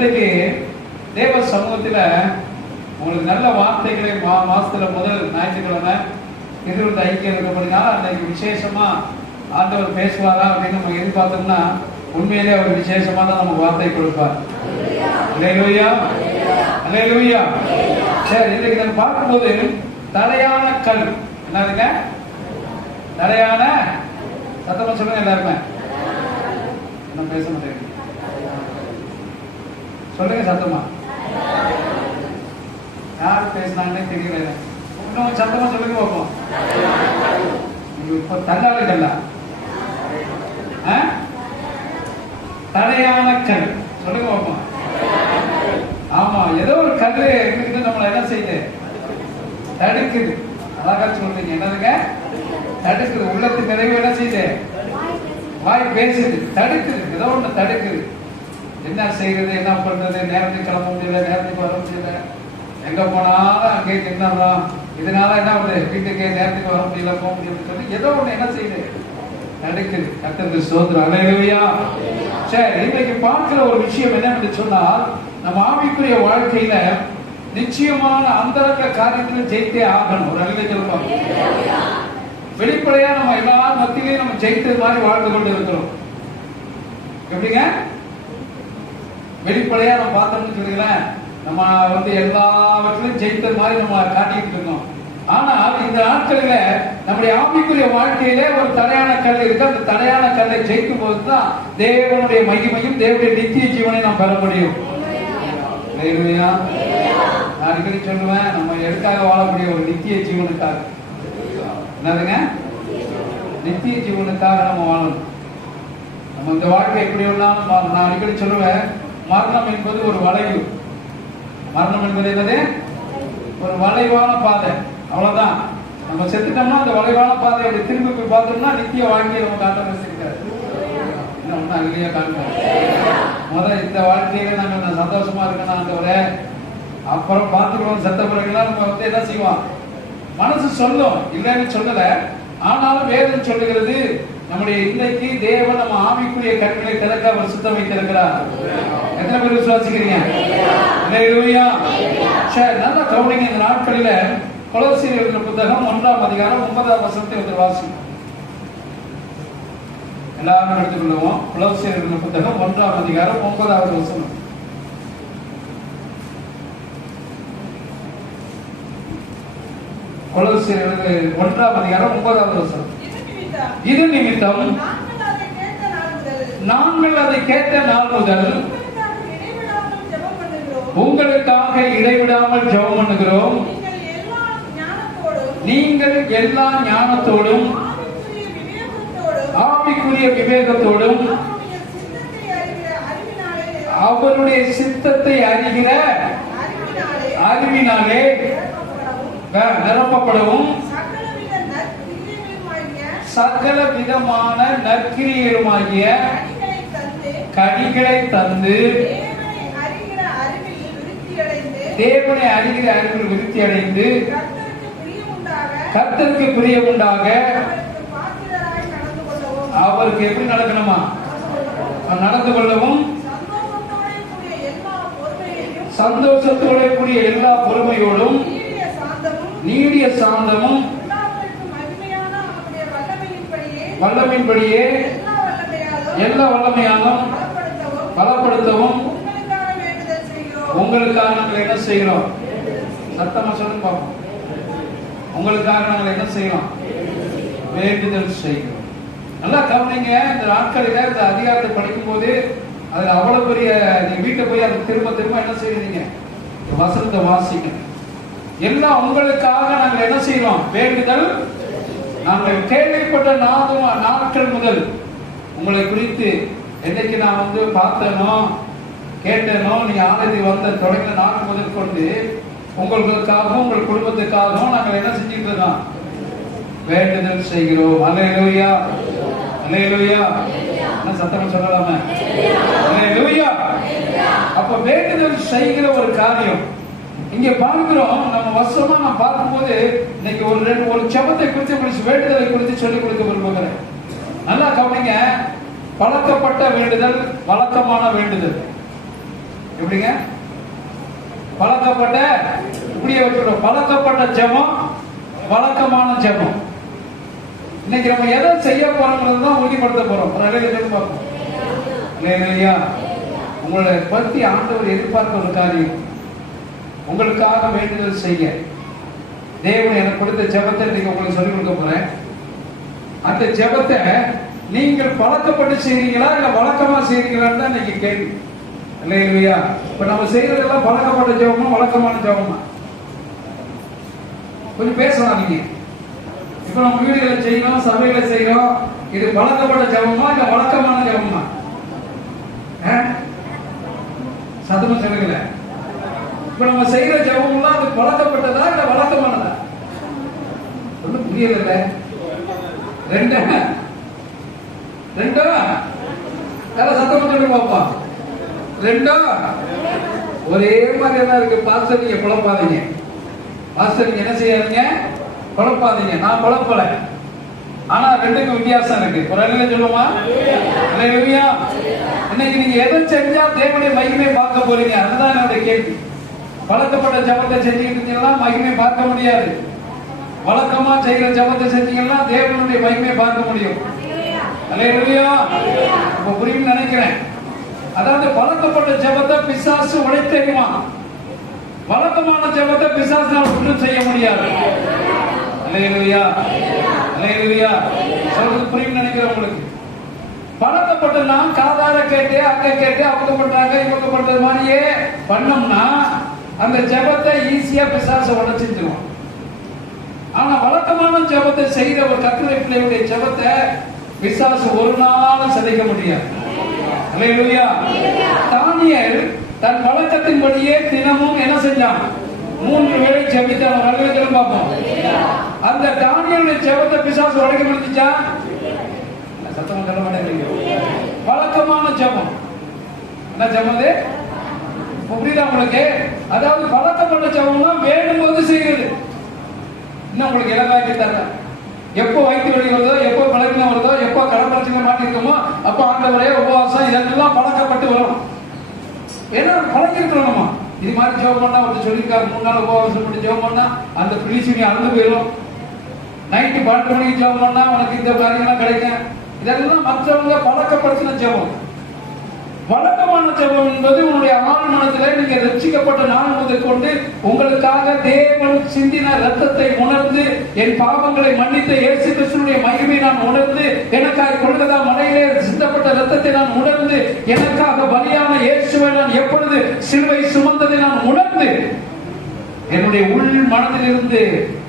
இன்றைக்கு தேவ சமூகத்துல உங்களுக்கு நல்ல வார்த்தைகளை மாசத்துல முதல் ஞாயிற்றுக்கிழமை எதிர்த்து ஐக்கியம் இருக்கப்படுனால அன்னைக்கு விசேஷமா ஆண்டவர் பேசுவாரா அப்படின்னு நம்ம எதிர்பார்த்தோம்னா உண்மையிலே அவர் விசேஷமா தான் நமக்கு வார்த்தை கொடுப்பார். அல்லேலூயா, அல்லேலூயா. சரி, இன்னைக்கு நம்ம பார்க்கும்போது தலையான கல் என்னதுங்க? தலையான சத்தமா சொல்லுங்க எல்லாருமே. என்ன பேச மாட்டேங்க, சொல்லுங்க சத்தமா. யார் பேசினாங்கன்னே தெரியல. இன்னும் சத்தமா சொல்லுங்க பார்ப்போம். இப்ப தள்ளாளுக்கல்ல தலையான கல் சொல்லுங்க பார்ப்போம். ஆமா, ஏதோ ஒரு கல் இருக்குது நம்மள என்ன செய்யுது? தடுக்குது. அழகா சொல்றீங்க. என்னதுங்க? தடுக்குது. உள்ளத்து நிறைவு என்ன செய்யுது? வாய் பேசுது, தடுக்குது. ஏதோ ஒண்ணு தடுக்குது. என்ன செய்யறது, என்ன பண்றது? நேரத்துக்கு கிளம்ப முடியல, நேரத்துக்கு வர முடியல, எங்க போனாலும் அங்கே நின்றுறோம். இதனால என்ன பண்ணுது? வீட்டுக்கு நேரத்துக்கு வர முடியல, போக முடியல சொல்லி ஏதோ ஒண்ணு என்ன செய்யுது? தடுக்குது. கர்த்தருக்கு ஸ்தோத்திரம். அல்லேலூயா. சரி, இன்னைக்கு பார்க்கிற ஒரு விஷயம் என்னன்னு சொன்னால், நம்ம ஆவிக்குரிய வாழ்க்கையில நிச்சயமான அந்தரங்க காரியத்துல ஜெயித்தே ஆகணும். ஒரு அல்லேலூயா சொல்லுவாங்க. வெளிப்படையா நம்ம எல்லாரும் மத்தியிலையும் நம்ம ஜெயித்தது மாதிரி வாழ்ந்து கொண்டு இருக்கிறோம். எப்படிங்க? வெளிப்படையா நம்ம பார்த்தோம்னு சொல்லுங்களேன், நம்ம எல்லாவற்றிலும் ஜெயித்தது மாதிரி நம்ம காட்டிட்டு இருக்கோம். ஆனால் இந்த நாட்களில நம்முடைய ஆவிக்குரிய வாழ்க்கையிலே ஒரு தலையான கல் இருக்கு. அந்த தலையான கல்லை ஜெயிக்கும் போதுதான் தேவனுடைய மகிமையும் தேவனுடைய நித்திய ஜீவனை நாம் பெற முடியும். நான் அடிக்கடி சொல்லுவேன், நம்ம எதுக்காக வாழக்கூடிய ஒரு நித்திய ஜீவனுக்காக. என்னதுங்க? நித்திய ஜீவனுக்காக நம்ம வாழணும். நம்ம இந்த வாழ்க்கை எப்படி வேணாலும் நான் அடிக்கடி சொல்லுவேன், மரணம் என்பது ஒரு வளைவு. மரணம் என்பது என்னது? ஒரு வளைவான பாதை. அவ்வளவுதான். நம்ம செத்துட்டோம்னா அந்த வளைவான பாதை அப்படி திரும்பி போய் பார்த்தோம்னா நித்திய வாழ்க்கையை நம்ம காட்ட வச்சிருக்காரு. என்ன ஒண்ணு அங்கேயே காட்டுறோம். முதல் இந்த வாழ்க்கையில நாங்க சந்தோஷமா இருக்கணும் ஆண்டவரே, அப்புறம் பார்த்துருவோம். செத்த பிறகுலாம் நம்ம என்ன செய்வோம்? மனசு சொல்லும், இல்லைன்னு சொல்லல. ஆனாலும் வேதம் சொல்லுகிறது, நம்முடைய இன்னைக்கு தேவன் நம்ம ஆவிக்குரிய கண்களை திறக்க அவர் சுத்தம் வைத்திருக்கிறார். எத்தனை பேர் விசுவாசிக்கிறீங்க? அல்லேலூயா. சரி, நல்லா கவனிங்க. இந்த நாட்களில கொலோசியர் புத்தகம் 1ஆம் அதிகாரம் 9ஆம் வசனத்தை வந்து வாசிப்போம். எல்லாரும் எடுத்துக்கொள்வோம். கொலோசியர் புத்தகம் 1ஆம் அதிகாரம் 9வது வசனம். கொலோசியர் 1ஆம் அதிகாரம் 9வது வசனம். இது நிமித்தம் நாங்கள் அதை கேட்ட நாள் முதல் உங்களுக்காக இடைவிடாமல் ஜெபம் பண்ணுகிறோம். நீங்கள் எல்லா ஞானத்தோடும் ஆவிக்குரிய விவேகத்தோடும் அவருடைய சித்தத்தை அறிகிற அறிவினாலே நிரப்பப்படவும் சகல விதமான நற்கிரியலுமாகிய கனிகளை தந்து தேவனை அறிகிற அறிவில் விருத்தி அடைந்து கர்த்தருக்கு பிரியம் உண்டாக அவருக்கு எப்படி நடக்கணுமா? நடந்து கொள்ளவும் சந்தோஷத்தோட கூடிய எல்லா பொறுமையோடும் நீடிய சாந்தமும் வல்லமையின்படியே எல்லா வல்லமையாலும் பலப்படுத்தவும் உங்களுக்காக நாங்கள் என்ன செய்கிறோம்? சத்தமா சொல்லுங்க பாப்போம். உங்களுக்காக நாங்கள் என்ன செய்யறோம்? வேண்டுதல் செய்கிறோம். நல்லா கவனிங்க. இந்த நாட்களில இந்த அதிகாரத்தை படிக்கும் போது அதுல அவ்வளவு பெரிய, நீங்க வீட்டை போய் அதை திரும்ப திரும்ப என்ன செய்யறீங்க? வசனத்தை வாசிங்க. எல்லாம் உங்களுக்காக நாங்கள் என்ன செய்யறோம்? வேண்டுதல். நாங்கள் கேள்விப்பட்ட நாட்கள் முதல் உங்களை குறித்து என்னைக்கு நான் பார்த்தேனோ கேட்டேனோ, நீங்க ஆலயத்துக்கு வந்த தொடங்கின நாள் முதல் கொண்டு உங்களுக்காகவும் உங்கள் குடும்பத்துக்காகவும் நாங்கள் என்ன செஞ்சுட்டு இருக்கோம்? வேண்டுதல் செய்கிறோம். அல்லேலூயா, அல்லேலூயா. என்ன சத்தம் சொல்லலாமே? அல்லேலூயா. அப்ப வேண்டுதல் செய்கிற ஒரு காரியம் இங்க பார்க்கிறோம். நம்ம வருஷமா நான் பார்க்கும்போது இன்னைக்கு ஒரு ஜெபத்தை குறித்து வேண்டுதலை குறித்து சொல்லிக் கொடுக்க விரும்புகிறேன். நல்லா கவனிங்க. பழக்கப்பட்ட வேண்டுதல், வழக்கமான வேண்டுதல். எப்படிங்க? பழக்கப்பட்ட, இப்படியே வச்சுக்கணும், பழக்கப்பட்ட ஜெபம், வழக்கமான ஜெபம். இன்னைக்கு நம்ம எதை செய்ய போறோம்ன்றது தான் உறுதிப்படுத்த போறோம். பார்ப்போம். இல்லையா? உங்களை பத்தி ஆண்டவர் எதிர்பார்க்க ஒரு காரியம், உங்களுக்காக வேண்டுதல் செய்ய தேவன் எனக்கு கொடுத்த ஜெபத்தை நீங்க உங்களுக்கு சொல்லிக் கொடுக்க போறேன். அந்த ஜெபத்தை நீங்கள் பழக்கப்பட்டு செய்றீங்களா இல்ல வழக்கமா செய்றீங்களான்னு தான் இன்னைக்கு கேள்வி. இல்லையா? இப்ப நம்ம செய்யறதெல்லாம் பழக்கப்பட்ட ஜெபமா வழக்கமான ஜெபமா? கொஞ்சம் பேசலாம். நீங்க இப்ப நம்ம வீடுகளை செய்யணும், சபைகளை செய்யறோம், இது பழக்கப்பட்ட ஜெபமா இல்ல வழக்கமான ஜெபமா? சத்தமா சொல்லுங்கள. இப்ப நம்ம செய்யற ஜெபம்லாம் அது பழக்கப்பட்டதா இல்ல வழக்கமானதா? ஒன்னும் புரியல. ரெண்டா சத்தமா சொல்லி பாப்பா. ரெண்டா ஒரே மாதிரி தான் இருக்கு. பாஸ்டர் நீங்க குழப்பாதீங்க. பாஸ்டர் நீங்க என்ன செய்யாதீங்க, குழப்பாதீங்க. நான் குழப்பல, ஆனா ரெண்டுக்கும் வித்தியாசம் இருக்கு. ஒரு அலையில சொல்லுமா? அல்லேலூயா. இன்னைக்கு நீங்க எதை செஞ்சா தேவனுடைய மகிமை பார்க்க போறீங்க? அதுதான் என்னுடைய கேள்வி. பழக்கப்பட்ட ஜபத்தை செஞ்சுக்கிட்டு இருந்தீங்கன்னா மகிமை பார்க்க முடியாது. வழக்கமா செய்கிற ஜபத்தை செஞ்சீங்கன்னா தேவனுடைய மகிமை பார்க்க முடியும். அல்லேலூயா. இப்ப புரியும் நினைக்கிறேன். அதாவது பழக்கப்பட்ட ஜபத்தை பிசாசு உடைத்தெறியுமா, வழக்கமான ஜபத்தை பிசாசினால் ஒன்றும் செய்ய முடியாது. அல்லேலூயா. அல்லேலூயா. சொல்றது புரியும் நினைக்கிறேன் உங்களுக்கு. பழக்கப்பட்ட நான் காதார கேட்டு அங்க கேட்டு அவங்க பண்றாங்க இவங்க பண்றது மாதிரியே பண்ணோம்னா அந்த ஜபத்தை ஈஸியா பிசாசு உடைச்சிருவோம். ஆனா வழக்கமான ஜபத்தை செய்த ஒரு கர்த்தருடைய பிள்ளையுடைய ஜபத்தை பிசாசு ஒரு நாளும் சிதைக்க முடியாது. அல்லேலூயா. தானியேல் தன் வழக்கத்தின்படியே தினமும் என்ன செஞ்சான்? 3 வேளை ஜெபித்தான். நல்ல பார்ப்போம். அந்த தானியேலுடைய ஜெபத்தை பிசாசு உடைக்க முடிஞ்சுச்சா? சத்தமா சொல்ல மாட்டேங்கிறீங்க. வழக்கமான ஜெபம் என்ன ஜெபம்? புரியுதா உங்களுக்கு? அதாவது பழக்கப்பட்ட ஜெபம்னா வேணும் போது செய்யுது. இன்னும் உங்களுக்கு இலக்காக்கி தரேன். எப்போ வயிற்று வலி வருதோ, எப்போ பழக்கம் வருதோ, எப்போ கடற்கரை மாட்டிருக்கோமோ அப்போ ஆண்டவரே உபவாசம் இதெல்லாம் பழக்கப்பட்டு வரும். ஏன்னா பழகிருக்கணுமா? இது மாதிரி ஜெபம் பண்ணா ஒருத்தர் சொல்லியிருக்காரு, 3 நாள் உபவாசம் பண்ணி ஜெபம் பண்ணா அந்த பிடிச்சினி அழுந்து போயிடும். நைட்டு 12 மணிக்கு ஜெபம் பண்ணா உனக்கு இந்த காரியம்லாம் கிடைக்கும். இதெல்லாம் மற்றவங்க பழக்கப்படுத்தின ஜெபம். வழக்கமான ஜெபம் என்பது உங்களுடைய ஆழ் மனதில் நீங்க ரட்சிக்கப்பட்ட நாள் முதல் கொண்டு உங்களுக்காக தேவன் சிந்தின ரத்தத்தை உணர்ந்து என் பாவங்களை மன்னித்த இயேசு கிறிஸ்துவினுடைய மகிமை நான் உணர்ந்து எனக்காக கொள்கதா மலையிலே சிந்தப்பட்ட ரத்தத்தை நான் உணர்ந்து எனக்காக பலியான இயேசுவை நான் எப்பொழுது சிலுவை சுமந்ததை நான் உணர்ந்து என்னுடைய உள் மனதிலிருந்து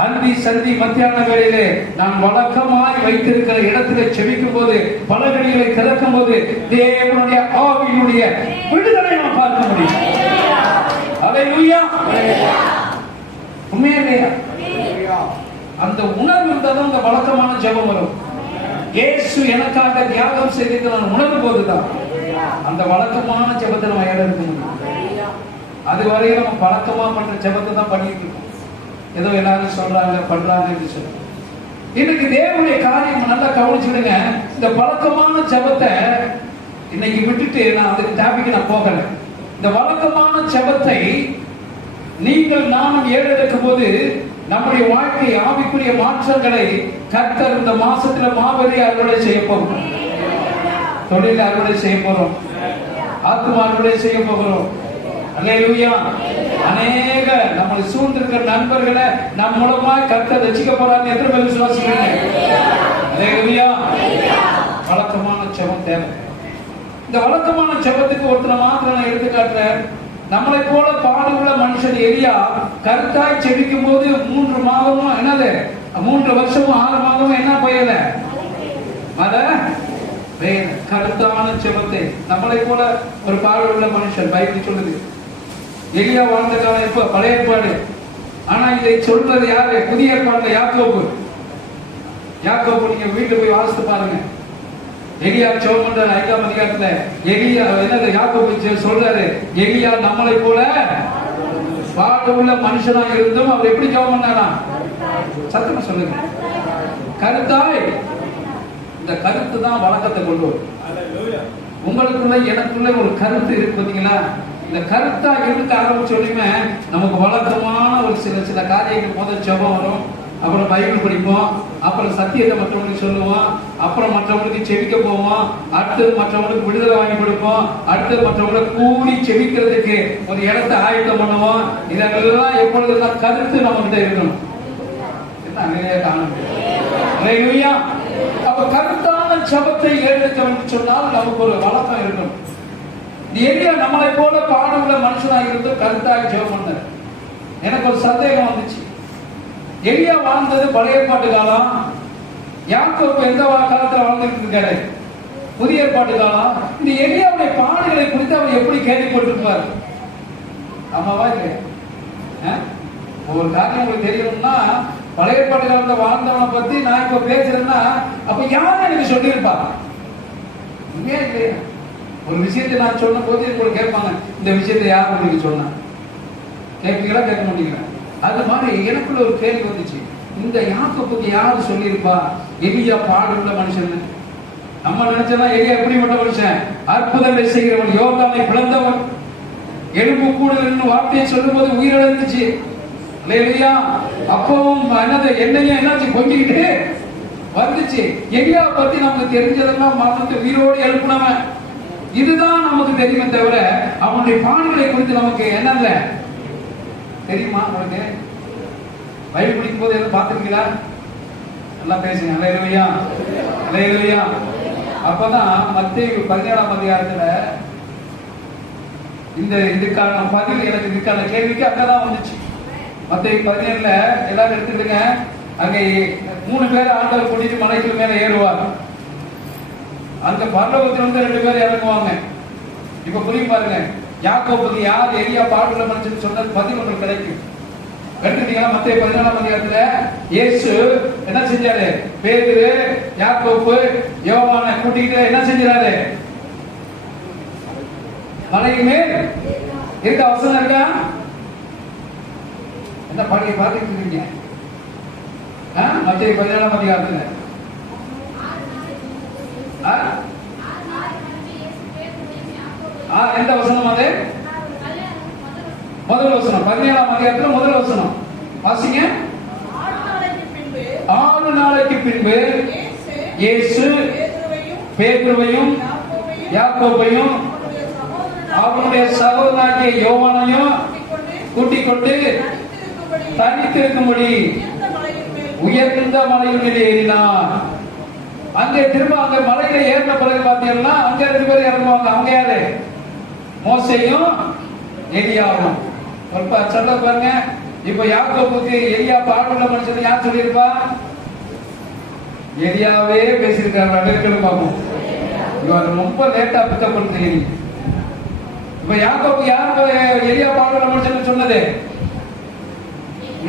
அந்தி சந்தி மத்தியான வேளையிலே நான் வழக்கமாய் வைத்திருக்கிற இடத்திலே செபிக்கும் போது பலகணிகளை திறக்கும் போது தேவனுடைய ஆவியினுடைய விடுதலை நான் பார்க்க முடியும். அல்லேலூயா. உண்மையா? அந்த உணர்வு இருந்தாலும் அந்த வழக்கமான ஜெபம் வரும். இயேசு எனக்காக தியாகம் செய்து நான் உணரும் போதுதான் அந்த வழக்கமான ஜெபத்தை நம்ம எடுக்க முடியும். அதுவரையும் நம்ம பழக்கமா பண்ற ஜெபத்தை தான் பண்ணிட்டு இருக்கோம். ஏதோ எல்லாரும் சொல்றாங்க பண்றாங்க சொல்லி. இன்னைக்கு தேவனுடைய காரியம் நல்லா கவனிச்சுடுங்க. இந்த பழக்கமான ஜெபத்தை இன்னைக்கு விட்டுட்டு நான் அதுக்கு டாபிக் நான் போகல. இந்த வழக்கமான ஜெபத்தை நீங்கள் நானும் ஏறெடுக்கும் போது நம்முடைய வாழ்க்கை ஆவிக்குரிய மாற்றங்களை கர்த்தர் இந்த மாசத்துல மாபெரிய அறுவடை செய்ய போகிறோம். தொழில் அறுவடை செய்ய போறோம். ஆத்மா அறுவடை செய்ய போகிறோம். அல்லேலூயா. அநேக நம்மளை சூழ்ந்திருக்கிற நண்பர்களை நம் மூலமா கர்த்தர் ரட்சிக்க போறாங்க. எத்தனை பேர் விசுவாசிக்கிறீங்க? அல்லேலூயா. வழக்கமான ஜெபம் தேவை. இந்த வழக்கமான ஜெபத்துக்கு ஒருத்தர் மாத்திரம் நான் எடுத்துக்காட்டுறேன். நம்மளை போல பாடுள்ள மனுஷன் எலியா கருத்தாய் செபிக்கும் போது 3 மாதமும் என்னது 3 வருஷமும் 6 மாதமும் என்ன பயல கருத்தான ஜெபத்தை நம்மளை போல ஒரு பாடுள்ள மனுஷன் பைபிள் சொல்லுது. எலியா வாழ்ந்த காலம் எப்ப? பழைய ஏற்பாடு. ஆனா இதை சொல்றது யாரு? புதிய ஏற்பாடுல யாக்கோபு. நீங்க வீட்டுல போய் வாசித்து பாருங்க. எலியா ஜெபம் பண்ற 5ஆம் அதிகாரத்துல எலியா என்னது யாக்கோபு சொல்றாரு, எலியா நம்மளை போல பாடுள்ள மனுஷனா இருந்தும் அவர் எப்படி ஜெபம் பண்ணாரா? சத்தமா சொல்லுங்க. கருத்தாய். இந்த கருத்து தான் வழக்கத்தை கொண்டு வரும். உங்களுக்குள்ள எனக்குள்ள ஒரு கருத்து இருக்கு பாத்தீங்களா? இந்த கருத்தா இருக்க ஆரம்பிச்சோடையுமே நமக்கு வழக்கமான ஒரு சில காரியங்கள் முதல் ஜெபம் வரும், அப்புறம் பைபிள் படிப்போம், அப்புறம் சத்தியத்தை மற்றவங்களுக்கு சொல்லுவோம், அப்புறம் மற்றவங்களுக்கு செவிக்க போவோம், அடுத்தது மற்றவங்களுக்கு விடுதலை வாங்கி கொடுப்போம், அடுத்தது மற்றவங்களுக்கு கூடி செவிக்கிறதுக்கு ஒரு இடத்தை ஆயத்தம் பண்ணுவோம். இதெல்லாம் எப்பொழுதுதான் கருத்து நம்ம கிட்ட இருக்கணும். அப்ப கருத்தான ஜெபத்தை ஏறெடுக்க சொன்னால் நமக்கு ஒரு வழக்கம் இருக்கணும். எலியா நம்மளை போல பாடுள்ள மனுஷனாக இருந்து கருத்தாக ஜெபம் பண்ணார். எனக்கு ஒரு சந்தேகம் வந்துச்சு. எலியா வாழ்ந்தது பழைய ஏற்பாட்டு காலம், யாக்கோபு எந்த காலத்துல வாழ்ந்துட்டு இருக்காரு? புதிய ஏற்பாட்டு காலம். இந்த எலியாவுடைய பாடுகளை குறித்து அவர் எப்படி கேள்விப்பட்டிருப்பார்? ஆமாவா இல்லையா? ஒரு காரியம் உங்களுக்கு தெரியணும்னா, பழைய ஏற்பாட்டு காலத்துல வாழ்ந்தவனை பத்தி நான் இப்ப பேசுறேன்னா அப்ப யாரும் எனக்கு சொல்லியிருப்பா? இல்லையா? ஒரு விஷயத்தை நான் சொன்ன போது உங்களுக்கு கேட்பாங்க, இந்த விஷயத்தை யார் உங்களுக்கு சொன்ன? கேட்பீங்களா கேட்க மாட்டீங்களா? அது மாதிரி எனக்குள்ள ஒரு கேள்வி வந்துச்சு, இந்த யாக்கோபுக்கு யாரு சொல்லியிருப்பா எலியா பாடுள்ள மனுஷன்? நம்ம நினைச்சோம்னா எலியா எப்படிப்பட்ட மனுஷன்? அற்புதங்களை செய்கிறவன், யோர்தானை பிளந்தவன், எலும்பு கூடுதல் வார்த்தையை சொல்லும் போது உயிரிழந்துச்சு. இல்லையா? அப்பவும் என்னையும் என்னாச்சு கொஞ்சிக்கிட்டு வந்துச்சு. எலியா பத்தி நமக்கு தெரிஞ்சதெல்லாம் மறந்து உயிரோடு எழுப்பினவன். இதுதான் நமக்கு தெரியுமே தவிர அவனுடைய பாடுகளை குறித்து நமக்கு என்னல்ல தெரியுமா? உங்களுக்கு பைபிள் படிக்கும் போது எதுவும் பார்த்துருக்கீங்களா? நல்லா பேசுங்க. அல்லேலூயா, அல்லேலூயா. அப்பதான் மத்தேயு 17ஆம் அதிகாரத்துல இதுக்கான பதில், எனக்கு இதுக்கான கேள்விக்கு அங்கதான் வந்துச்சு. மத்தேயு 17ல எல்லாரும் எடுத்துக்கிட்டுங்க. அங்க 3 பேர் ஆண்டவர் கூட்டிட்டு மலைக்கு மேல ஏறுவார். அந்த பரலோகத்துல வந்து 2 பேர் இறங்குவாங்க. இப்ப புரியும் பாருங்க, யாக்கோபுக்கு யார் எலியா பாடுள்ள மனுஷன் சொன்னது பதில் உங்களுக்கு கிடைக்கும். எடுத்துட்டீங்களா? மத்தேயு 14ஆம் அதிகாரத்துல இயேசு என்ன செஞ்சாரு? பேதுரு, யாக்கோபு, யோவானை கூட்டிட்டு என்ன செஞ்சாரு? மலைக்கு மேல் இருக்க அவசரம் இருக்கா? என்ன பாடி பாத்துட்டு இருக்கீங்க? மத்தேயு 14ஆம் அதிகாரத்துல எந்த வசனம் அது? முதல் வசனம். 17ஆம் அதிகாரத்துல முதல் வசனம் வாசிங்க. 6 நாளைக்கு பின்பு இயேசு பேதுருவையும் யாக்கோபையும் அவனுடைய சகோதரனாகிய யோவானையும் கூட்டிக் கொண்டு தனித்திருக்கும்படி உயர்ந்த மலையின் மேல் ஏறினார். அங்கே திரும்ப அங்க மலையில ஏறின பிறகு பாத்தீங்கன்னா அங்க 2 பேர் இறங்குவாங்க. அவங்க யாரு? மோசேயும் எலியாவும். சொல்ல பாருங்க. இப்ப யாக்கோபுக்கு எலியா பாடுள்ள மனுஷன் யார் சொல்லியிருப்பா? எலியாவே பேசியிருக்காரு. அமெரிக்கன் பார்ப்போம். இவர் ரொம்ப லேட்டா பிக்கப் பண்ணுறீங்க. இப்ப யாக்கோபு யார் எலியா பாடுள்ள மனுஷன் சொன்னது?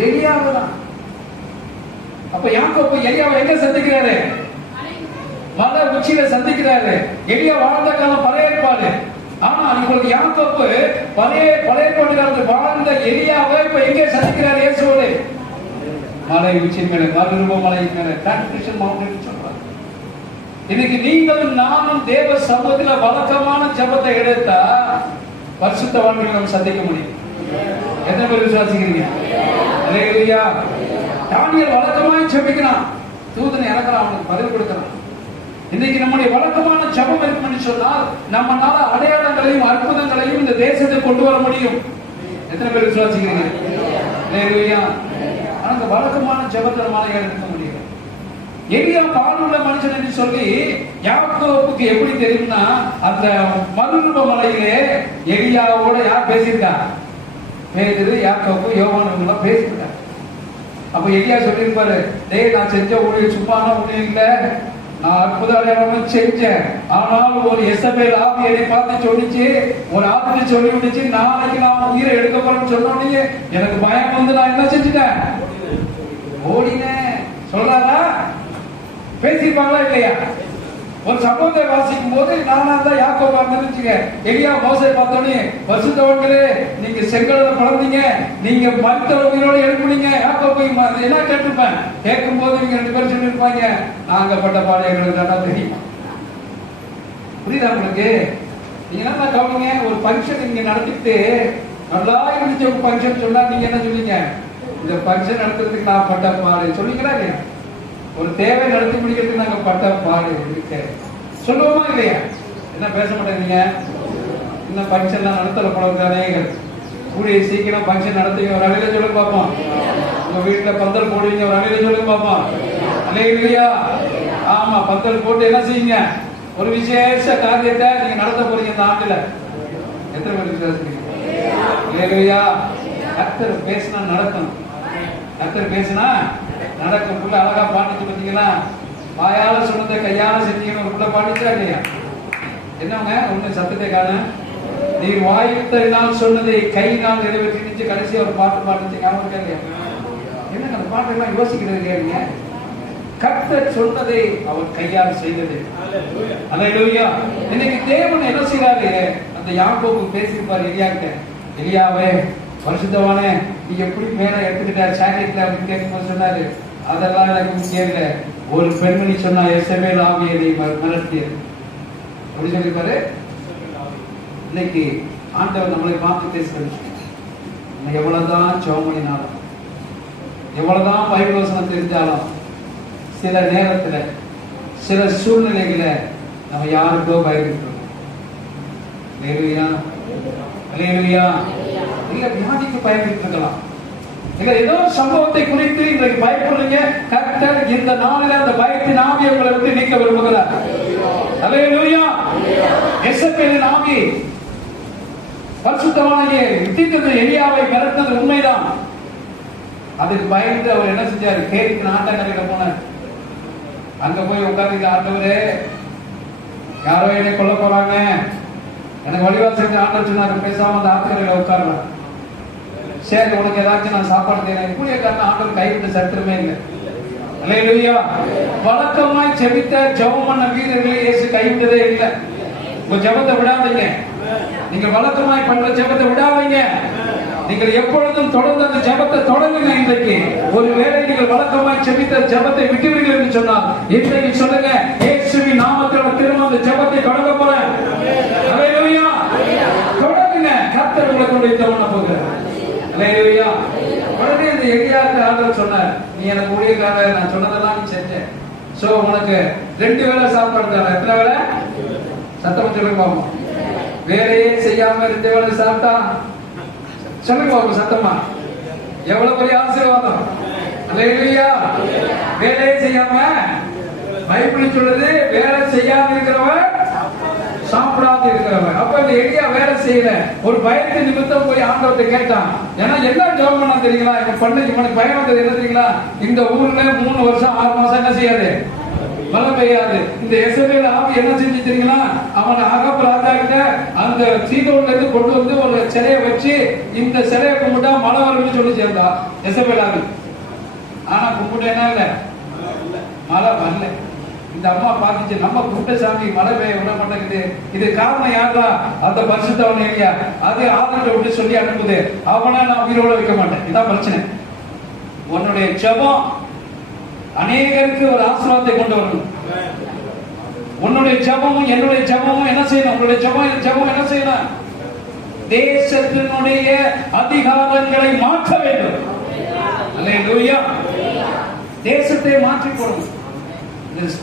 எலியாவுதான். அப்ப யாக்கோபு எலியாவை எங்க சந்திக்கிறாரு? மலை உச்சியில சந்திக்கிறாரு. எலியா வாழ்ந்த காலம் பழைய ஏற்பாடு. ஆனா உங்களுக்கு யாக்கோபு பழைய ஏற்பாடு காலத்துல வாழ்ந்த எலியாவை இப்ப எங்கே சந்திக்கிறாரு? இயேசுவோடு மலை உச்சி மேல, மறுரூப மலையின் மேல, டிரான்ஸ்மிஷன் மவுண்டன் சொல்றாரு. இன்னைக்கு நீங்களும் நானும் தேவ சமூகத்துல வழக்கமான ஜெபத்தை எடுத்தா பரிசுத்தவான்களை நம்ம சந்திக்க முடியும். எத்தனை பேர் விசுவாசிக்கிறீங்க? அல்லேலூயா. தானியேல் வழக்கமாய் ஜெபிக்கிறான். தூதனை இறக்குறான், அவனுக்கு பதில் கொடுக்கிறான். இன்னைக்கு நம்முடைய வழக்கமான ஜெபம் இருக்குன்னு சொன்னால் நம்மளால அடையாளங்களையும் அற்புதங்களையும் இந்த தேசத்தை கொண்டு வர முடியும். எத்தனை பேர் விசுவாசிக்கிறீங்க? அல்லேலூயா. ஆனா இந்த வழக்கமான ஜெபத்தை நம்மளால எடுக்க முடியும். எலியா பாடுள்ள மனுஷன் என்று சொல்லி யாக்கோபுக்கு எப்படி தெரியும்னா, அந்த மறுரூப மலையிலே எலியாவோட யார் பேசியிருக்கா? பேதுரு, யாக்கோபு, யோவான் எல்லாம் பேசியிருக்காங்க. அப்ப எலியா சொல்லியிருப்பாரு, டேய் நான் செஞ்ச ஊழியம் சும்மான ஊழியம் இல்ல, நான் அற்புத அடையாளம் செஞ்சேன். ஆனால் ஒரு எசபேல் ஆவி என்னை பார்த்து சொல்லிச்சு, ஒரு ஆத்மி சொல்லி விடுச்சு, நாளைக்கு நான் உயிரை எடுக்க போறேன்னு சொன்னோடனே எனக்கு பயம் வந்து நான் என்ன செஞ்சுட்டேன்? ஓடினேன். சொல்றாரா? பேசிருப்பாங்களா இல்லையா? ஒரு சம்பவத்தை வாசிக்கும் போது நானா தான் யாக்கோபா இருந்துச்சுங்க. எலியா மோசே பார்த்தோன்னே, பரிசுத்தவான்களே நீங்க செங்கடலை பிளந்தீங்க, நீங்க மருத்துவ உயிரோடு எழுப்புனீங்க, யாக்கோபை என்ன கேட்டிருப்பேன்? கேட்கும் போது நீங்க 2 பேரும் சொல்லியிருப்பாங்க, நாங்க பட்ட பாடு எங்களுக்கு நல்லா தெரியும். புரியுதா உங்களுக்கு? நீங்க என்ன கவனிங்க, ஒரு ஃபங்க்ஷன் இங்க நடத்திட்டு நல்லா இருந்துச்சு ஒரு ஃபங்க்ஷன் சொன்னா நீங்க என்ன சொல்லுவீங்க? இந்த ஃபங்க்ஷன் நடத்துறதுக்கு நான் பட்ட பாடு சொல்லுவீங்களா இல்லையா? ஒரு தேவை நடத்தி முடிக்கிறதுக்கு நாங்க பட்ட பாடு இருக்க சொல்லுவோமா இல்லையா? என்ன பேச மாட்டேங்கிறீங்க? இன்னும் ஃபங்க்ஷன்லாம் நடத்தல போறாங்க. கூடிய சீக்கிரம் ஃபங்க்ஷன் நடத்துவீங்க, ஒரு அலையில சொல்லுங்க பார்ப்போம். உங்க வீட்டுல பந்தல் போடுவீங்க, ஒரு அலையில சொல்லுங்க பார்ப்போம். இல்லையா? ஆமா, பந்தல் போட்டு என்ன செய்யுங்க? ஒரு விசேஷ காரியத்தை நீங்க நடத்த போறீங்க இந்த ஆண்டுல. எத்தனை பேர் விசுவாசிக்கிறீங்க? இல்லையா? கர்த்தர் பேசினா நடக்கணும். கர்த்தர் பேசினா நடக்கும். புள்ள அழகா பாடிச்சு பார்த்தீங்களா? வாயால சொன்னதை கையால செஞ்சீங்கன்னு ஒரு புள்ள பாடிச்சா இல்லையா? என்னங்க ஒண்ணு சத்தத்தை காண, நீர் வாயுத்தனால் சொன்னதை கையினால் நிறைவேற்றி கடைசி ஒரு பாட்டு பாடிச்சு ஞாபகம் இருக்கா இல்லையா? என்னங்க அந்த பாட்டெல்லாம் யோசிக்கிறது இல்லையா? கர்த்தர் சொன்னதை அவர் கையால் செய்தது. அல்லேலூயா. இன்னைக்கு தேவன் என்ன செய்றாரு? அந்த யாக்கோபு பேசியிருப்பார் எலியாக்கிட்ட, எலியாவே பரிசுத்தவானே நீ எப்படி மேல எடுத்துக்கிட்ட சாரியட்ல அப்படின்னு கேட்கும்போது சொன்னாரு, அதெல்லாம் எனக்கு முக்கியம் இல்லை, ஒரு பெண்மணி சொன்னா எசபேல் ஆவியை மலர்த்தியது அப்படி சொல்லிருப்பாரு. இன்னைக்கு ஆண்டவர் நம்மளை பார்த்து பேசுறது, எவ்வளவுதான் சோமணினாலும் எவ்வளவுதான் பைபிள் வசனம் தெரிஞ்சாலும் சில நேரத்துல சில சூழ்நிலைகளை நம்ம யாருக்கோ பயந்துட்டோம். இல்ல வியாதிக்கு பயந்துட்டு இருக்கலாம், இல்ல ஏதோ சம்பவத்தை குறித்து இன்றைக்கு பயப்படுறீங்க. கர்த்தர் இந்த நாளில் அந்த பயத்தின் ஆவியை உங்களை விட்டு நீக்க விரும்புகிறார். அல்லேலூயா. எசபேலின் ஆவி பரிசுத்தவானியை விட்டுத்தது, எலியாவை மிரட்டது உண்மைதான். அதுக்கு பயந்து அவர் என்ன செஞ்சாரு? கேரிக்கு நாட்டங்கரையில போனார். அங்க போய் உட்கார்ந்து, ஆண்டவரே யாரோ என்னை கொல்ல போறாங்க, எனக்கு வழிபாடு செஞ்சு ஆண்டவர் சொன்னாரு பேசாம அந்த ஆத்துக்கரையில உட்கார்றான். சரி உனக்கு ஏதாச்சும் நான் சாப்பாடு தேவை கூடிய காரணம் ஆண்டவர் கைவிட்ட சரித்திரமே இல்லை. அல்லேலூயா. வழக்கமாய் செபித்த ஜெபம் பண்ண வீரர்களை இயேசு கைவிட்டதே இல்லை. உங்க ஜெபத்தை விடாதீங்க. நீங்க வழக்கமாய் பண்ற ஜெபத்தை விடாதீங்க. நீங்கள் எப்பொழுதும் தொடர்ந்து அந்த ஜெபத்தை தொடங்குங்க. இன்றைக்கு ஒருவேளை நீங்கள் வழக்கமாய் செபித்த ஜெபத்தை விட்டுவீர்கள் என்று சொன்னால் இன்றைக்கு சொல்லுங்க, இயேசுவின் நாமத்தில் திரும்ப அந்த ஜெபத்தை தொடங்க போறேன். அல்லேலூயா. தொடங்குங்க. கர்த்தர் உங்களை கொண்டு தவண போகிறார். அல்லேலூயா. உடனே இந்த எலியாவுக்கு ஆண்டவர் சொன்னார், நீ எனக்கு ஊழியக்காரர், நான் சொன்னதெல்லாம் நீ செஞ்ச, சோ உனக்கு 2 வேளை சாப்பாடு தரேன். எத்தனை வேளை? சத்தம் சொல்லுங்க பாப்போம். வேலையே செய்யாம 2 வேளை சாப்பிட்டா சொல்லுங்க பாப்போம் சத்தமா. எவ்வளவு பெரிய ஆசீர்வாதம். அல்லேலூயா. வேலையே செய்யாம, பைபிள் சொல்லுது வேலை செய்யாம இருக்கிறவன் சாப்பிடாது இருக்கிறவன். அப்ப இந்த எலியா வேலை செய்யல, ஒரு பயத்து நிமித்தம் போய் ஆண்டவர்கிட்ட கேட்டான். ஏன்னா என்ன ஜெபம் பண்ணா தெரியுங்களா? இவனுக்கு பயம் வந்தது என்ன தெரியுங்களா? இந்த ஊர்ல 3 வருஷம் 6 மாசம் என்ன செய்யாது? மழை பெய்யாது. இந்த எசபேல் ஆவி என்ன செஞ்சு தெரியுங்களா? அவன் அகப் ராஜா கிட்ட அந்த சீதோன்ல இருந்து கொண்டு வந்து ஒரு சிலையை வச்சு, இந்த சிலையை கும்பிட்டா மழை வரும்னு சொல்லி சேர்ந்தா எசபேல் ஆவி. ஆனா கும்பிட்டு என்ன இல்ல, மழை வரல. இந்த அம்மா பாத்துச்சு, நம்ம கும்பிட்ட சாமி மழை பெய்ய விட மாட்டேங்குது, இது காரணம் யாரா? அந்த பரிசுத்தவன் எலியா. அது ஆதரவை விட்டு சொல்லி அனுப்புது, அவனை நான் உயிரோட வைக்க மாட்டேன். இதான் பிரச்சனை. உன்னுடைய ஜெபம் அநேகருக்கு ஒரு ஆசீர்வாதத்தை கொண்டு வரணும். உன்னுடைய ஜெபமும் என்னுடைய ஜெபமும் என்ன செய்யணும்? உங்களுடைய ஜெபம் என்ன செய்யணும்? தேசத்தினுடைய அதிகாரங்களை மாற்ற வேண்டும். அல்லேலூயா. தேசத்தை மாற்றி போடணும்.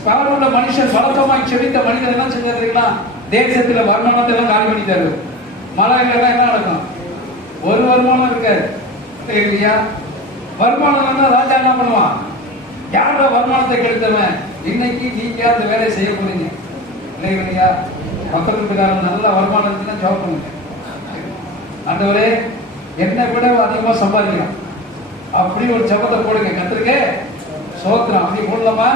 பாவமுள்ள மனுஷன் வழக்கமாய் செபித்த மனிதன் என்ன செஞ்சிருக்கீங்களா? தேசத்துல வருமானத்தை எல்லாம் காலி பண்ணி தருது. மழை இல்லைன்னா என்ன நடக்கும்? ஒரு வருமானம் இருக்காது. இல்லையா? வருமானம் ராஜா என்ன பண்ணுவான்? யாரோட வருமானத்தை கெடுத்தவன்? இன்னைக்கு நீங்க அந்த வேலையை செய்ய போறீங்க இல்லையா? பக்கத்து வீட்டுக்காரன் நல்ல வருமானம் இருந்துச்சுன்னா ஜாப் பண்ணுங்க. ஆண்டவரே என்னை விட அதிகமா சம்பாதிக்கலாம் அப்படி ஒரு ஜெபத்தை போடுங்க. கத்திரிக்க சோத்திரம் அப்படி போடலாமா?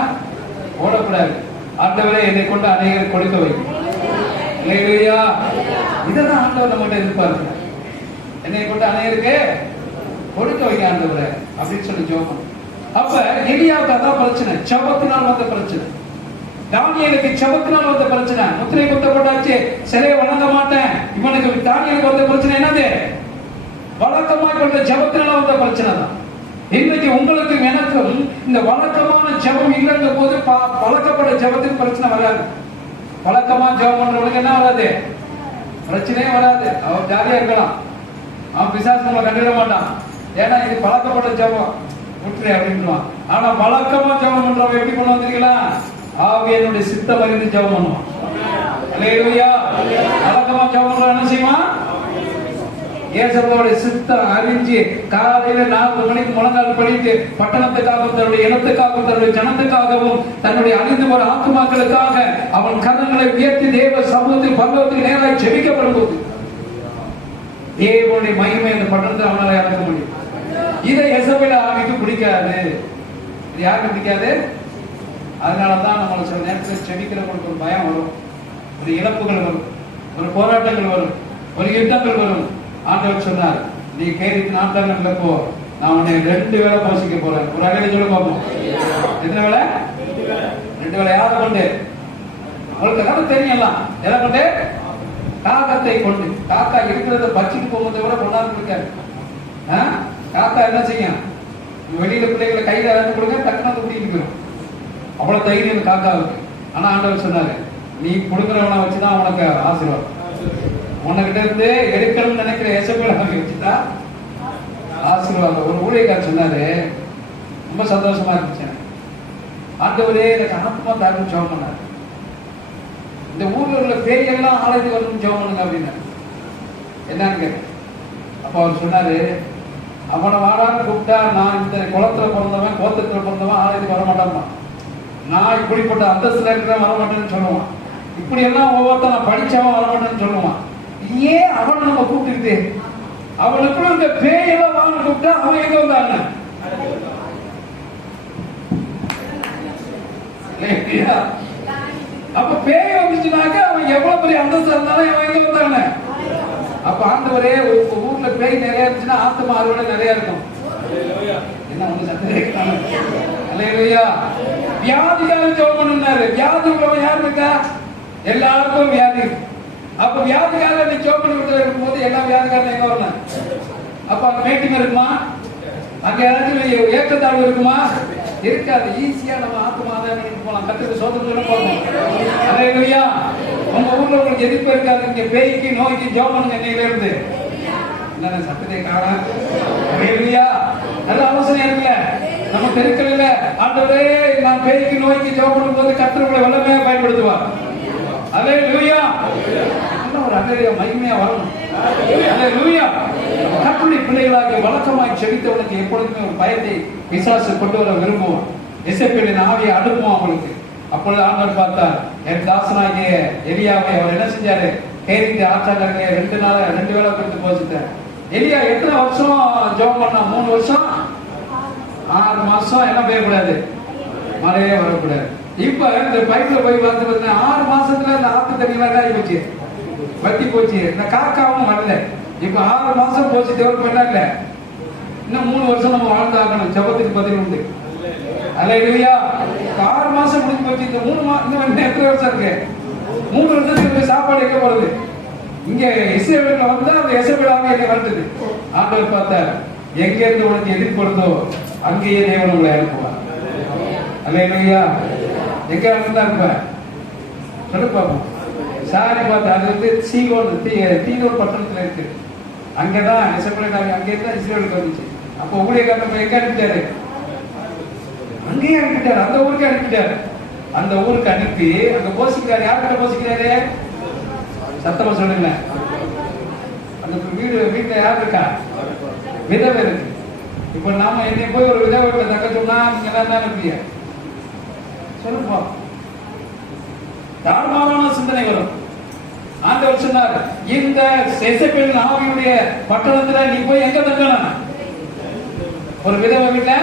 போடக்கூடாது. ஆண்டவரே என்னை கொண்டு அநேகரை கொடுக்க வைக்கும். இல்லையா? இதான் ஆண்டவர் நம்மகிட்ட எதிர்பார்க்க. என்னை கொண்டு அநேகருக்கு கொடுக்க வைக்க ஆண்டவரே அப்படின்னு சொல்லி ஜெபம். அப்ப எலியாவுக்கு அதான் பிரச்சனை, ஜெபத்தினால் வந்த பிரச்சனை. தானியேலுக்கு ஜெபத்தினால் வந்த பிரச்சனை. முத்திரை குத்தப்பட்டாச்சு, சிலையை வணங்க மாட்டேன். இவனுக்கு தானியேலுக்கு வந்த பிரச்சனை என்னது? வழக்கமாக கொண்ட ஜெபத்தினால வந்த பிரச்சனை தான். இன்னைக்கு உங்களுக்கும் எனக்கும் இந்த வழக்கமான ஜெபம் இல்லைன்ற போது பழக்கப்பட்ட ஜெபத்துக்கு பிரச்சனை வராது. வழக்கமா ஜெபம் பண்றவங்களுக்கு என்ன வராது? பிரச்சனையே வராது. அவன் ஜாலியா இருக்கலாம். அவன் பிசாசு நம்மளை கண்டுவிட மாட்டான். ஏன்னா இது பழக்கப்பட்ட ஜெபம், விட்டுரு அப்படின்னுவான். ஆனா பழக்கமா ஜெபம் பண்றவன் எப்படி கொண்டு வந்திருக்கீங்களா? ஆவியானுடைய சித்தம் அறிந்து ஜெபம் பண்ணுவான். அல்லேலூயா. பழக்கமா ஜெபம் பண்றவன் என்ன செய்வான்? இயேசுவோட சித்தம் அறிஞ்சு காலையில 4 மணிக்கு முழங்கால் படித்து பட்டணத்துக்காகவும் தன்னுடைய இனத்துக்காகவும் தன்னுடைய ஜனத்துக்காகவும் தன்னுடைய அழிந்து போற ஆத்துமாக்களுக்காக அவன் கரங்களை உயர்த்தி தேவ சமூகத்தில் பரலோகத்துக்கு நேராக ஜெபிக்கப்படும் போது தேவனுடைய மகிமை அந்த பட்டணத்தை அவனால இறக்க முடியும். இதை எசபேல் ஆவிக்கு பிடிக்காது. இது யாருக்கு பிடிக்காது? அதனாலதான் நம்மளை சில நேரத்தில் செபிக்கிறவங்களுக்கு ஒரு பயம் வரும், ஒரு இழப்புகள் வரும், ஒரு போராட்டங்கள் வரும், ஒரு யுத்தங்கள் வரும். ஆண்டவர் சொன்னார், நீ கேரித்து நாட்டாங்கல்ல போ, நான் உன்னை 2 வேளை போஷிக்க போறேன். ஒரு அகையில சொல்ல பார்ப்போம். எத்தனை வேளை? 2 வேளை. யாரை கொண்டு? அவளுக்கு தான் தெரியலாம். எதை கொண்டு? காகத்தை கொண்டு. காக்கா இருக்கிறத பச்சிட்டு போகும்போது கூட கொண்டாந்து இருக்காரு. காக்கா என்ன செய்யும்? வெளியில பிள்ளைகளை கையில இறந்து கொடுங்க, டக்குனு கூட்டிட்டு போயிடும். அவ்வளவு தைரியம் காக்காவுக்கு. ஆனா ஆண்டவர் சொன்னாரு, நீ கொடுக்குறவனை வச்சுதான் உனக்கு ஆசீர்வாதம். உனக்கிட்ட இருந்து எடுக்கணும்னு நினைக்கிற எசபேல் வச்சுட்டா ஆசீர்வாதம். ஒரு ஊழியக்காரர் சொன்னாரு, ரொம்ப சந்தோஷமா இருந்துச்சு. ஆண்டவரே எனக்கு ஆத்மா தாக்கும் ஜெபம் பண்ணாரு. இந்த ஊர்ல உள்ள பேய்கள்லாம் ஆலயத்துக்கு வரணும்னு ஜெபம் பண்ணுங்க அப்படின்னா என்னன்னு கேட்டேன். அப்ப அவர் சொன்னாரு, அவனை வாடான்னு கூப்பிட்டா நான் இந்த குளத்துல பிறந்தவன், கோத்தத்துல பிறந்தவன் ஆலயத்துக்கு வரமாட்டான். நான் இப்படிப்பட்ட அந்தஸ்துல இருக்கிற வரமாட்டேன்னு சொல்லுவான். இப்படி எல்லாம் ஒவ்வொருத்தன் நான் படிச்சவன் வரமாட்டேன்னு சொல்லுவான். ஏன் அவனை நம்ம கூப்பிட்டு அவனுக்குள்ள இந்த பேயெல்லாம் வாங்க கூப்பிட்டா அவன் எங்க வந்தாங்க? அப்ப பேய் வந்துச்சுனாக்க அவன் எவ்வளவு பெரிய அந்தஸ்து இருந்தாலும் அவன் எங்க வந்தாங்க? அப்ப ஆண்டவரே ஊர்ல பேய் நிறைய இருந்துச்சுன்னா ஆத்மா அறுவடை நிறைய இருக்கும். என்ன ஒண்ணு சத்தம்? அல்லேலூயா. வியாதிக்காரன் ஜெபம் பண்ணாரு. வியாதி உள்ளவன் யார் இருக்கா? எல்லாருக்கும் வியாதி. அப்ப வியாதிக்காரன் நீ ஜெபம் பண்ணி விட்டு இருக்கும்போது எல்லா வியாதிக்காரன் எங்க வரணும்? அப்ப அங்க மீட்டிங் இருக்குமா? அங்க யாராச்சும் ஏற்றத்தாழ்வு இருக்குமா? இருக்காது. ஈஸியா நம்ம ஆத்மாதான் நினைத்து போலாம். கத்துக்கு சோதனை போகணும். அல்லேலூயா. உங்க ஊர்ல உங்களுக்கு எதிர்ப்பு இருக்காது. இங்க பேய்க்கு நோய்க்கு ஜெபம் பண்ணுங்க. இன்னையில இருந்து என்ன சத்தத்தை காண. அல்லேலூயா. நல்ல அவசரம் இருக்குல்ல நம்ம தெருக்கல்ல. ஆண்டவரே நான் பேய்க்கு நோய்க்கு ஜெபம் பண்ணும்போது கர்த்தர் உங்களை வல்லமையா பயன்படுத்துவார். அல்லேலூயா. ஒரு அகலிய மகிமையா வரணும். அல்லேலூயா. கர்த்தருடைய பிள்ளைகளாகிய வழக்கமாய் செபித்தவனுக்கு எப்பொழுதுமே ஒரு பயத்தை பிசாசு கொண்டு வர விரும்புவான். எசபேலின் ஆவியை அனுப்புவான் அவங்களுக்கு. அப்பொழுது ஆண்டவர் பார்த்தார், என் தாசனாகிய எலியாவை அவர் என்ன செஞ்சாரு? கேரிட்டு ஆச்சாரங்க 2 வேளை கொடுத்து போச்சுட்டார். எலியா எத்தனை வருஷம் ஜெபம் பண்ணா? 3 வருஷம் 6 மாசம் என்ன பெய்யக்கூடாது? மழையே வரக்கூடாது. இப்ப இந்த பைப்ல போய் பார்த்து 6 மாசத்துல இந்த ஆத்து தண்ணி வேண்டாம் போச்சு, வத்தி போச்சு. இந்த காக்காவும் வரல. இப்ப 6 மாசம் போச்சு, டெவலப் பண்ணல. இன்னும் 3 வருஷம் நம்ம வாழ்ந்தாகணும். ஜெபத்துக்கு பதில் உண்டு. அல்லேலூயா. 6 மாசம் முடிஞ்சு போச்சு. இந்த 3 மாசம் இன்னும் எத்தனை வருஷம் இருக்கு? 3 வருஷத்துக்கு சாப்பாடு எங்க போறது? இங்க இஸ்ரவேல்ல வந்தா அந்த எசபேலாவே என்ன வந்தது? ஆண்டவர் பார்த்தார், எங்க இருந்து உனக்கு எதிர்ப்படுதோ அங்கேயே தேவன் உங்களை அனுப்புவார். அல்லேலூயா. எங்க இருந்தா இருப்ப சொல்லு பாப்போம். சாரி பார்த்து அது வந்து தீனோர் பட்டணத்துல இருக்கு. அங்கதான் எசபேல் அங்கே தான் இஸ்ரவேலுக்கு வந்துச்சு. அப்போ ஊழியக்காரர் எங்க அனுப்பிட்டாரு? அங்கேயே அனுப்பிட்டாரு. அந்த ஊருக்கு அனுப்பிட்டாரு. அந்த ஊருக்கு அனுப்பி அங்க போசிக்கிறாரு. யார்கிட்ட போசிக்கிறாரு? சத்தமா சொல்லுங்க. அந்த வீட்டுல யார் இருக்கா? விதவை இருக்கு. இப்ப நாம என்னை போய் ஒரு விதவை தக்க சொன்னா நீங்க எல்லாம் இருப்பீங்க. சொல்லுப்பா. தாழ்மாறான சிந்தனை வரும். ஆண்டவர் சொன்னார், இந்த எசபேல் ஆவியுடைய பட்டணத்துல நீ போய் எங்க தங்கணும்? ஒரு விதவை வீட்டுல.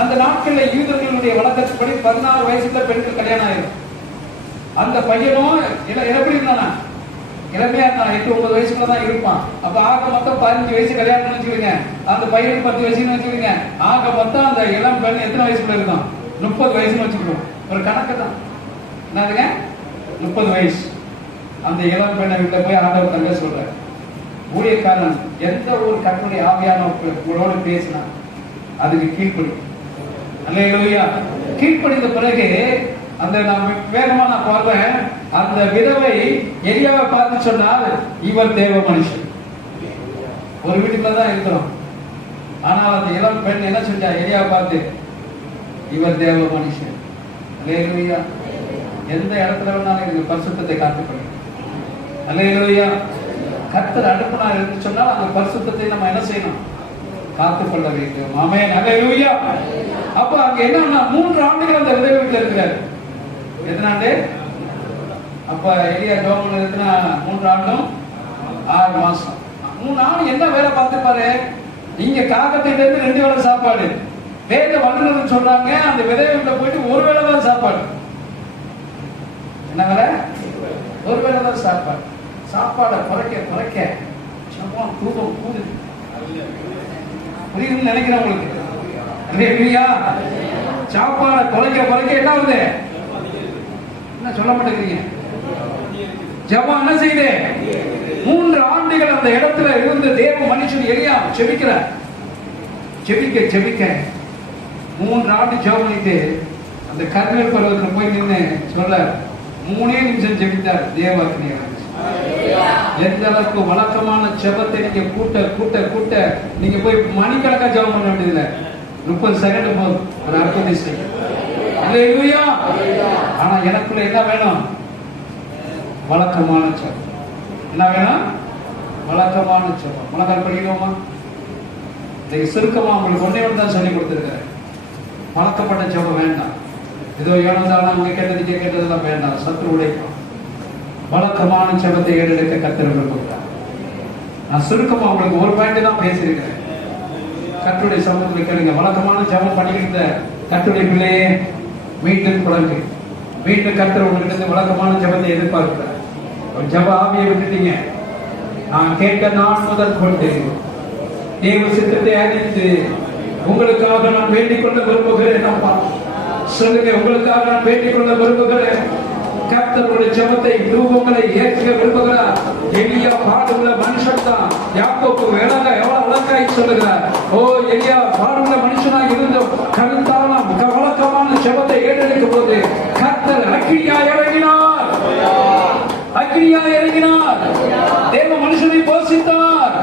அந்த நாட்கள்ல யூதர்களுடைய வழக்கத்துப்படி 16 வயசுல பெண்கள் கல்யாணம் ஆயிரும். அந்த பையனும் எப்படி இருந்தானா? இளமையா இருந்தான். 8-9 வயசுக்குள்ளதான் இருப்பான். அப்ப ஆக மொத்தம் 15 வயசு கல்யாணம் வச்சுக்கிடுங்க. அந்த பையனுக்கு 10 வயசுன்னு வச்சுக்கிடுங்க. ஆக மொத்தம் அந்த இளம் பெண் எத்தனை வயசுக்குள்ள இருக்கும்? 30 வயசுன்னு வச்சுக்கிடுவோம். ஒரு கணக்கு தான். என்னதுங்க? 30 வயசு. அந்த இளம் பெண்ணை வீட்டுல போய் ஆண்டவர் தங்க சொல்ற. ஊழியக்காரன் எந்த ஒரு கர்த்தருடைய ஆவியான உங்களோடு பேசினா அதுக்கு கீழ்ப்படி. அல்லேலூயா. கீழ்ப்படிந்த பிறகு அந்த நான் வேகமா நான் பாடுறேன். அந்த விதவை எலியாவை பார்த்து சொன்னால், இவர் தேவ மனுஷன். ஒரு வீட்டுக்குள்ள தான் இருக்கிறோம். ஆனால் அந்த இளம் பெண் என்ன செஞ்சா? எலியாவை பார்த்து, இவர் தேவ மனுஷன். அல்லேலூயா. எந்த இடத்துல வேணாலும் எனக்கு பரிசுத்தத்தை காத்துக்கொள்ளும். அல்லேலூயா. கர்த்தர் அனுப்புனார் என்று சொன்னால் அந்த பரிசுத்தத்தை நம்ம என்ன செய்யணும்? காத்துக்கொள்ள வேண்டும். ஆமென். அல்லேலூயா. அப்ப அங்க என்னன்னா 3 ஆண்டுகள் அந்த விதவை வீட்டுல இருக்கிறார். எத்தனை ஆண்டு? அப்ப எலியா ஜோமன் எத்தனை? 3 ஆண்டும் 6 மாசம். 3 ஆண்டு என்ன வேலை பார்த்துப்பாரு? இங்க காக்கத்தில இருந்து 2 வேளை சாப்பாடு. வேத வல்லுநர்கள் சொல்றாங்க, அந்த விதவை வீட்டுல போயிட்டு 1 வேளை தான் சாப்பாடு. என்ன வேலை? 1 வேளை தான் சாப்பாடு. சாப்பாடை குறைக்க தூக்கம் கூடுது. புரியுதுன்னு நினைக்கிறேன் உங்களுக்கு. சாப்பாடை குறைக்க என்ன ஆகுது? என்ன சொல்ல மாட்டேங்கிறீங்க? ஜெபம் என்ன செய்யுது? 3 ஆண்டுகள் அந்த இடத்துல இருந்த தேவ மனுஷன் எலியா ஜெபிக்கிறார். ஜெபிக்க 3 ஆண்டு ஜெபம் பண்ணிட்டு அந்த கர்மேல் பர்வதத்துல போய் நின்று சொல்ல 3 நிமிஷம் ஜெபித்தார். தேவாக்கினி எந்த அளவுக்கு வழக்கமான ஜெபத்தை நீங்க கூட்ட நீங்க போய் மணிக்கணக்கா ஜெபம் பண்ண வேண்டியதில்லை. 30 செகண்ட் போதும் ஒரு அற்புதத்தை செய்யும். அல்லேலூயா. ஆனா எனக்குள்ள என்ன வேணும்? வழக்கமான ஜெபம். என்ன வேணும்? வழக்கமான ஜெபம். முழங்கால் படிக்கிறோமா? இன்னைக்கு சுருக்கமா உங்களுக்கு ஒன்னே ஒன்று தான் சொல்லி கொடுத்துருக்காரு. பழக்கப்பட்ட ஜெபம் வேண்டாம். ஏதோ ஏனந்தாலும் அவங்க கேட்டதெல்லாம் வேண்டாம். சத்ரு உடைக்கும். வழக்கமான ஜெபத்தை ஏறெடுக்க கர்த்தர் விரும்புகிறார். நான் சுருக்கமா உங்களுக்கு ஒரு பாயிண்ட் தான் பேசியிருக்கிறேன். கர்த்தருடைய சமூகத்தில் கேளுங்க. வழக்கமான ஜெபம் பண்ணிக்கிட்ட கர்த்தருடைய பிள்ளையே, மீண்டும் குழந்தை, மீண்டும் கர்த்தர் உங்களுக்கு வழக்கமான ஜெபத்தை எதிர்பார்க்கிறார். ஒரு ஜெப ஆவியை விட்டுட்டீங்க. நான் கேட்க நாள் முதல் கொண்டு தேவ சித்தத்தை அறிந்து உங்களுக்காக நான் வேண்டிக் கொள்ள விரும்புகிறேன். அப்பா சொல்லுங்க, உங்களுக்காக நான் வேண்டிக் கொள்ள விரும்புகிறேன். கர்த்தருடைய ஜெபத்தை ரூபங்களை ஏற்க விரும்புகிறார். எலியா பாடுள்ள மனுஷன் தான். யாக்கோபு எவ்வளவு அழகாய் சொல்லுகிறார். ஓ எலியா பாடுள்ள மனுஷனாக இருந்தும் கருத்தாலும் வழக்கமான ஜெபத்தை ஏற்றெடுக்கும் போது கர்த்தர் அக்கினியாய் இறங்கினார். தேவ மனுஷனை போஷித்தார்.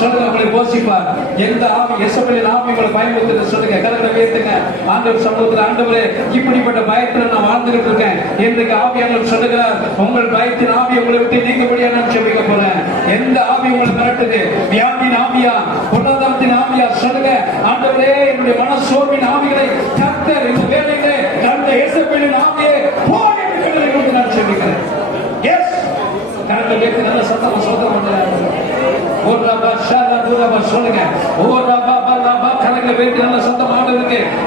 சொல்லுங்க, உங்களை போஷிப்பார். எந்த ஆவி எசபேலின் ஆவி உங்களை பயமுறுத்துது? சொல்லுங்க, கரங்களை உயர்த்துங்க. ஆண்டவர் சமூகத்தில், ஆண்டவரே, இப்படிப்பட்ட பயத்துல நான் வாழ்ந்துகிட்டு இருக்கேன். இன்றைக்கு ஆவியானவர் சொல்லுகிறார், உங்கள் பயத்தின் ஆவி உங்களை விட்டு நீங்கபடியா நான் ஜெபிக்க போறேன். எந்த ஆவி உங்களை மிரட்டுது? வியாதியின் ஆவியா? பொருளாதாரத்தின் ஆவியா? சொல்லுங்க, ஆண்டவரே, என்னுடைய மன சோர்வின் ஆவிகளை கர்த்தர் இந்த வேளையிலே அந்த எசபேலின் ஆவியை போய் என்று நான் ஜெபிக்கிறேன். எஸ், கரங்களை உயர்த்தி நல்ல சத்தமா சோதனை பண்றாங்க. சொல்லுங்க,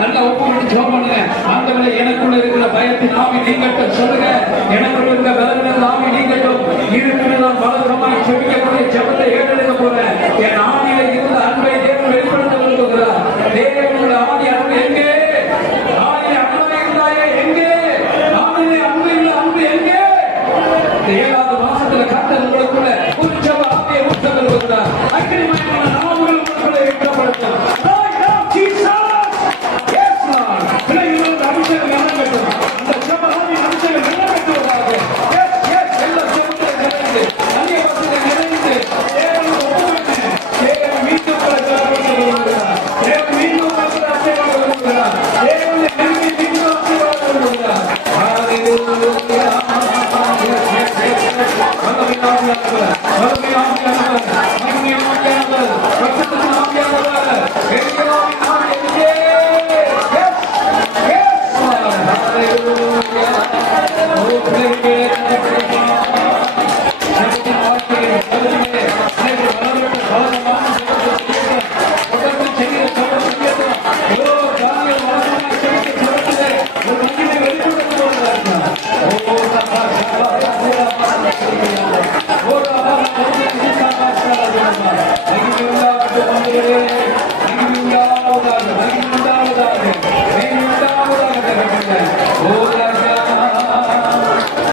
நல்ல ஒப்பு விட்டு ஜெபம் பண்ணுங்க. ஆண்டவரே, எனக்குள்ள இருக்கிற பயத்தின் ஆவி நீங்கட்டும். சொல்லுங்க, எனக்குள்ள இருக்கிற பலவீனத்தின் ஆவி நீங்கட்டும். இருக்கிற நான் வழக்கமாய் ஜெபிக்கக்கூடிய ஜெபத்தை ஏற்றெடுக்க போறேன்.